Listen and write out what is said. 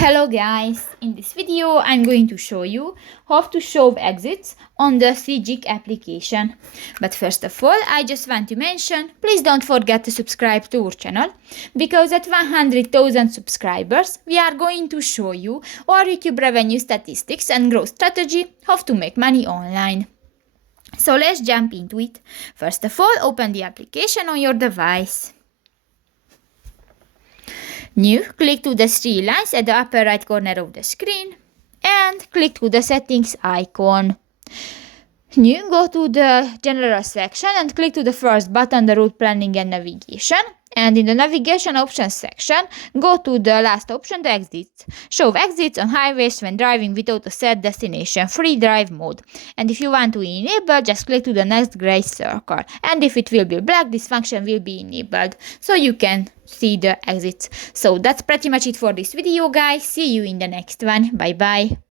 Hello guys, in this video I'm going to show you how to show exits on the Sygic application. But first of all, I just want to mention, please don't forget to subscribe to our channel, because at 100,000 subscribers we are going to show you our YouTube revenue statistics and growth strategy, how to make money online. So let's jump into it. First of all, open the application on your device. New, click to the three lines at the upper right corner of the screen and click to the settings icon. New, go to the general section and click to the first button, the route planning and navigation. And in the navigation options section, go to the last option, the exits. Show exits on highways when driving without a set destination, free drive mode. And if you want to enable, just click to the next gray circle. And if it will be black, this function will be enabled, so you can see the exits. So that's pretty much it for this video, guys. See you in the next one. Bye bye.